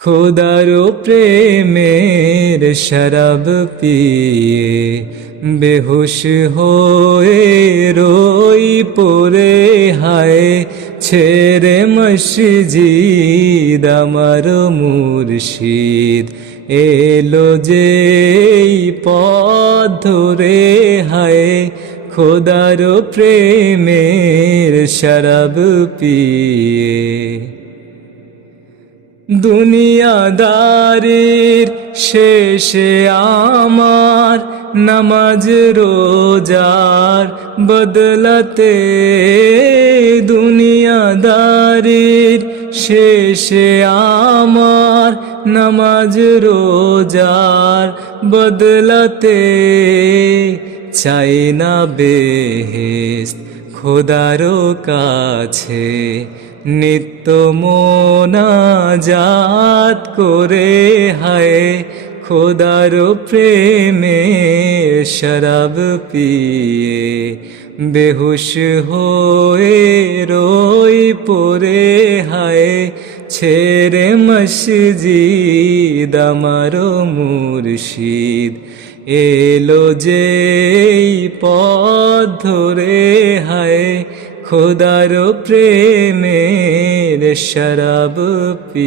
খোদারো প্রেমের শরাব পিয়ে বেহুশ হয়ে রই পড়ে হায় ছেড়ে মসজিদ আমার মুর্শিদ এলো যে পথ ধরে হায় খোদারো প্রেমের শরাব পিয়ে দুনিয়াদারির শেষে আমার নামাজ রোজার বদলাতে দুনিয়াদারির শেষে আমার নামাজ রোজার বদলাতে চাই না বেহেশত খোদারো কাছে নিত্য মোনাজাত করে হায় খোদারো প্রেমে শরাব পিয়ে বেহুশ হয়ে রই পড়ে হায় ছেড়ে মসজিদ আমার মুর্শিদ এলো যে পথ ধরে হায় খোদারো প্রেমের শরাব পি